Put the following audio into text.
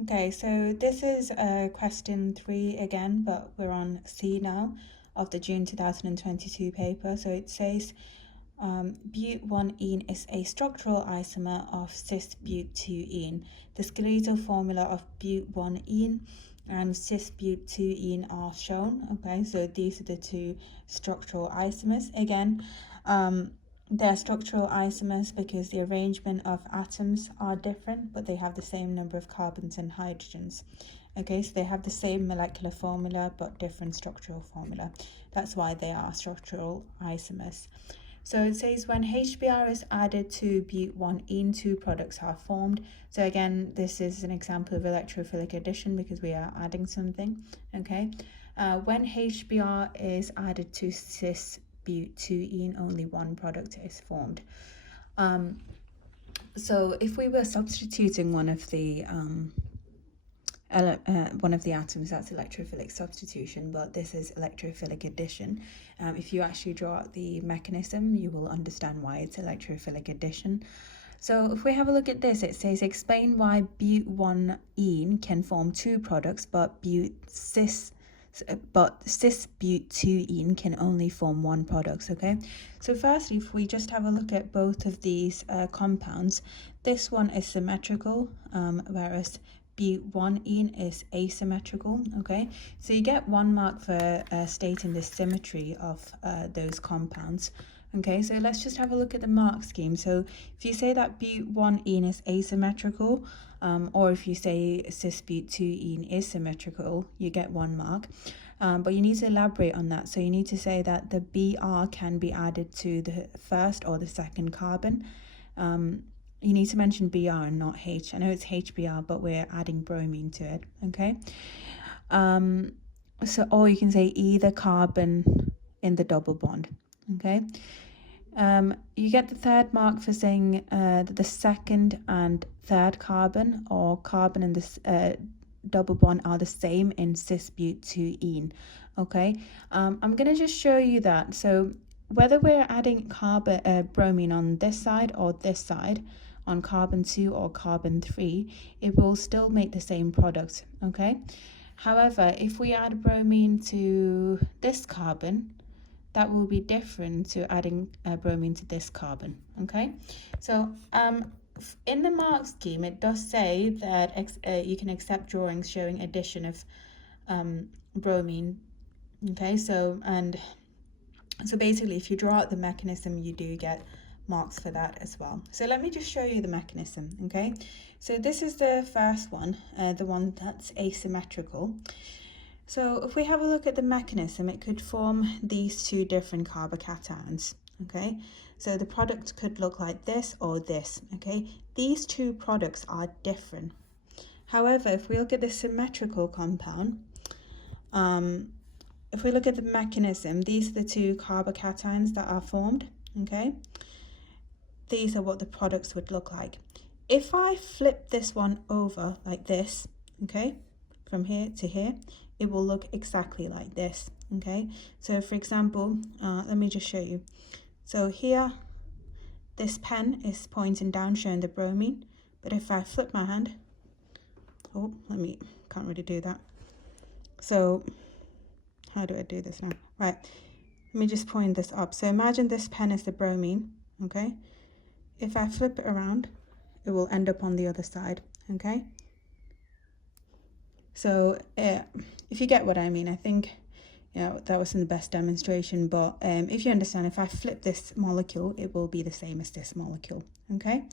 Okay, so this is question 3 again, but we're on C now of the June 2022 paper. So it says but1-ene is a structural isomer of cis-but2-ene. The skeletal formula of but1-ene and cis-but2-ene are shown. Okay, so these are the two structural isomers. Again, they're structural isomers because the arrangement of atoms are different, but they have the same number of carbons and hydrogens. Okay, so they have the same molecular formula, but different structural formula. That's why they are structural isomers. So it says when HBr is added to but1-ene, two products are formed. So again, this is an example of electrophilic addition because we are adding something. Okay, when HBr is added to cis-but2-ene, only one product is formed. So if we were substituting one of the atoms, that's electrophilic substitution, but this is electrophilic addition. If you actually draw out the mechanism, you will understand why it's electrophilic addition. So if we have a look at this, it says explain why but1-ene can form two products, but cis-but2-ene can only form one product. Okay, so firstly, if we just have a look at both of these compounds, this one is symmetrical, whereas but1-ene is asymmetrical. Okay, so you get 1 mark for stating the symmetry of those compounds. Okay, so let's just have a look at the mark scheme. So if you say that but1-ene is asymmetrical, or if you say cis-but2-ene is symmetrical, you get 1 mark. But you need to elaborate on that. So you need to say that the Br can be added to the first or the second carbon. You need to mention Br and not H. I know it's HBr, but we're adding bromine to it. Okay. So, or you can say either carbon in the double bond. Okay. You get the 3rd mark for saying that the second and third carbon or carbon and this double bond are the same in cis-but2-ene. Okay. I'm gonna just show you that. So whether we're adding bromine on this side or this side, on carbon 2 or carbon 3, it will still make the same product. Okay. However, if we add bromine to this carbon, that will be different to adding bromine to this carbon. Okay, so in the mark scheme, it does say that you can accept drawings showing addition of bromine. Okay, so basically, if you draw out the mechanism, you do get marks for that as well. So let me just show you the mechanism. Okay, so this is the first one, the one that's asymmetrical. So if we have a look at the mechanism, it could form these two different carbocations. Okay, so the product could look like this or this. Okay, these two products are different. However, if we look at the symmetrical compound, if we look at the mechanism, these are the two carbocations that are formed. Okay, these are what the products would look like. If I flip this one over like this, okay, from here to here, it will look exactly like this. Okay, so for example, let me just show you. So here, this pen is pointing down, showing the bromine, but if I flip my hand, can't really do that. So how do I do this now? Right, let me just point this up. So imagine this pen is the bromine. Okay, if I flip it around, it will end up on the other side. Okay, so if you get what I mean, I think that wasn't the best demonstration, but if you understand, if I flip this molecule, it will be the same as this molecule. Okay.